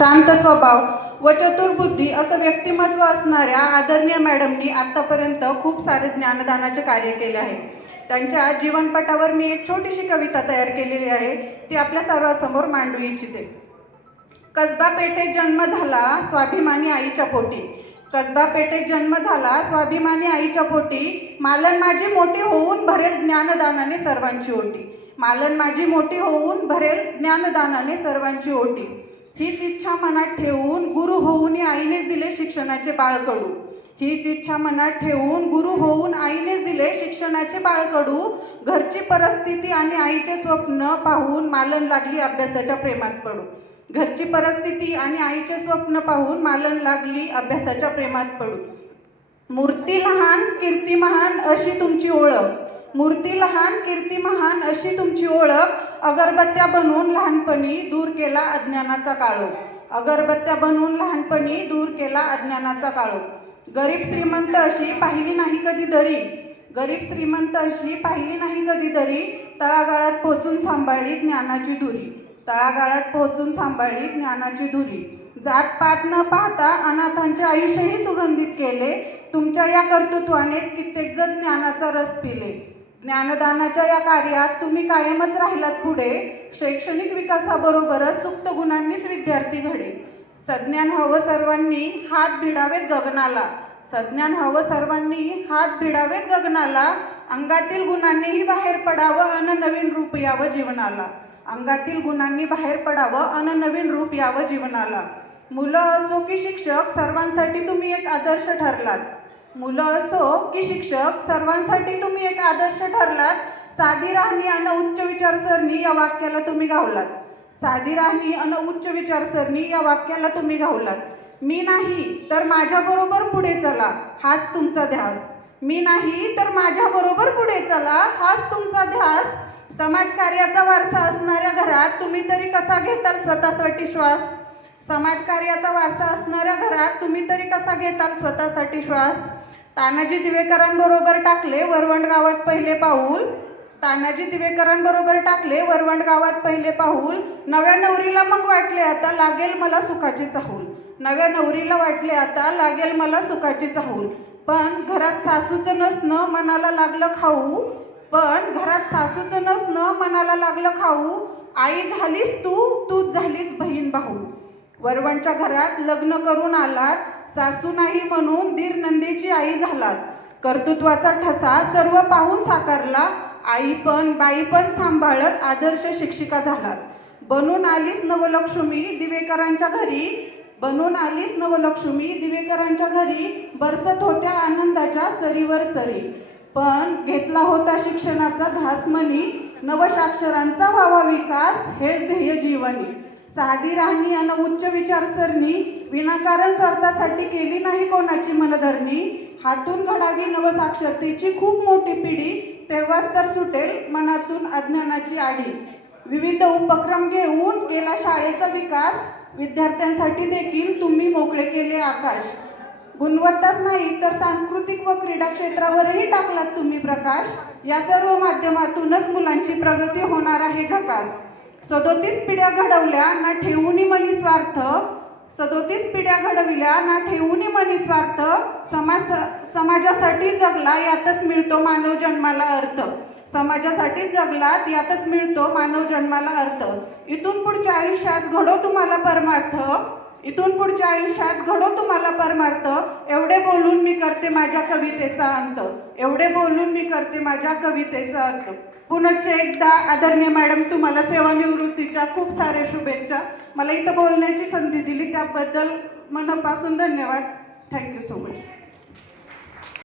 शांत स्वभाव व चतुर बुद्धी असं व्यक्तिमत्व असणाऱ्या आदरणीय मॅडमनी आत्तापर्यंत खूप सारे ज्ञानदानाचे कार्य केले आहे। त्यांच्या जीवनपटावर मी एक छोटीशी कविता तयार केलेली आहे, ती आपल्या सर्वांसमोर मांडू इच्छिते। कसबा पेठेत जन्म झाला स्वाभिमानी आईच्या पोटी, कसबा पेठेत जन्म झाला स्वाभिमानी आईच्या पोटी, मालन माझी मोठी होऊन भरेल ज्ञानदानाने सर्वांची ओटी, मालन माझी मोठी होऊन भरेल ज्ञानदानाने सर्वांची ओटी। हीच इच्छा मनात ठेवून गुरु होऊन आईनेच दिले शिक्षणाचे बाळकडू, हीच इच्छा मनात ठेवून गुरु होऊन आईनेच दिले शिक्षणाचे बाळकडू। घरची परिस्थिती आणि आईचे स्वप्न पाहून मालन लागली अभ्यासाच्या प्रेमात पडू, घरची परिस्थिती आणि आईचे स्वप्न पाहून मालन लागली अभ्यासाच्या प्रेमात पडू। मूर्ती लहान कीर्ती महान अशी तुमची ओळख, मूर्ती लहान कीर्ती महान अशी तुमची ओळख, अगरबत्त्या बनवून लहानपणी दूर केला अज्ञानाचा काळोख, अगरबत्त्या बनवून लहानपणी दूर केला अज्ञानाचा काळोख। गरीब श्रीमंत अशी पाहिली नाही कधी दरी, गरीब श्रीमंत अशी पाहिली नाही कधी दरी, तळागाळात पोहोचून सांभाळली ज्ञानाची धुरी, तळागाळात पोहोचून सांभाळली ज्ञानाची धुरी। जात पात न पाहता अनाथांचे आयुष्यही सुगंधित केले, तुमच्या या कर्तृत्वानेच कित्येक जण ज्ञानाचा रस पिले। ज्ञानदानाच्या या कार्यात तुम्ही कायमच राहिलात पुढे, शैक्षणिक विकासाबरोबरच सुप्त गुणांनीच विद्यार्थी घडे। सज्ञान हवं सर्वांनी हात भिडावेत गगनाला, सज्ञान हवं सर्वांनी हात भिडावेत गगनाला, अंगातील गुणांनीही बाहेर पडावं अन नवीन रूप यावं जीवनाला, अंगातील गुणांनी बाहेर पडावं अन नवीन रूप यावं जीवनाला। मुलं असो की शिक्षक सर्वांसाठी तुम्ही एक आदर्श ठरलात, मुलं असो की शिक्षक सर्वांसाठी तुम्ही एक आदर्श ठरलात। साधी राहणी अन उच्च विचारसरणी या वाक्याला तुम्ही गावलात, साधी राहणी अन उच्च विचारसरणी या वाक्याला तुम्ही गावलात। मी नाही तर माझ्याबरोबर पुढे चला हाच तुमचा ध्यास, मी नाही तर माझ्याबरोबर पुढे चला हाच तुमचा ध्यास। समाजकार्याचा वारसा असणाऱ्या घरात तुम्ही तरी कसा घेताल स्वतःसाठी श्वास, समाजकार्याचा वारसा असणाऱ्या घरात तुम्ही तरी कसा घेताल स्वतःसाठी श्वास। तानाजी दिवेकरांबरोबर टाकले वरवंड गावात पहिले पाऊल, तानाजी दिवेकरांबरोबर टाकले वरवंड गावात पहिले पाऊल। नव्या नवरीला मग वाटले आता लागेल मला सुखाची चाहूल, नव्या नवरीला वाटले आता लागेल मला सुखाची चाहूल। पण घरात सासूचं नसणं मनाला लागलं खाऊ, पण घरात सासूचं नसणं मनाला लागलं खाऊ। आई झालीस तू, तूच झालीस बहीण भाऊ। वरवंडच्या घरात लग्न करून आलात, सासू नाही म्हणून दीर नंदेची आई झालात। कर्तृत्वाचा ठसा सर्व पाहून साकारला, आई पण बाई पण सांभाळत आदर्श शिक्षिका झालात। बनून आलीस नवलक्ष्मी दिवेकरांच्या घरी, बनून आलीस नवलक्ष्मी दिवेकरांच्या घरी, बरसत होत्या आनंदाच्या सरीवर सरी। पण घेतला होता शिक्षणाचा ध्यास मनी, नवसाक्षरांचा व्हावा विकास हेच ध्येय जीवनी। साधी राहणी अन उच्च विचारसरणी विनाकारण स्वार्थासाठी केली नाही कोणाची मनधरणी, हातून घडावी नवसाक्षरतेची खूप मोठी पिढी, तेव्हाच तर सुटेल मनातून अज्ञानाची आडी। विविध उपक्रम घेऊन केला शाळेचा विकास, विद्यार्थ्यांसाठी देखील तुम्ही मोकळे केले आकाश। गुणवत्ताच नाही तर सांस्कृतिक व क्रीडा क्षेत्रावरही टाकलात तुम्ही प्रकाश, या सर्व माध्यमातूनच मुलांची प्रगती होणार आहे झकास। 37 पिढ्या घडवल्या ना ठेवूनी मनी स्वार्थ, 37 पिढ्या घडविल्या ना ठेवूनी मनी स्वार्थ, समाजासाठी जगला यातच मिळतो मानव जन्माला अर्थ, समाजासाठी जगलात यातच मिळतो मानव जन्माला अर्थ। इथून पुढच्या आयुष्यात घडो तुम्हाला परमार्थ, इथून पुढच्या आयुष्यात घडो तुम्हाला परमार्थ। एवढे बोलून मी करते माझ्या कवितेचा अंत, एवढे बोलून मी करते माझ्या कवितेचा अंत। पुनश्च एकदा आदरणीय मॅडम तुम्हाला सेवानिवृत्तीच्या खूप साऱ्या शुभेच्छा। मला इथं बोलण्याची संधी दिली त्याबद्दल मनापासून धन्यवाद। Thank you so much.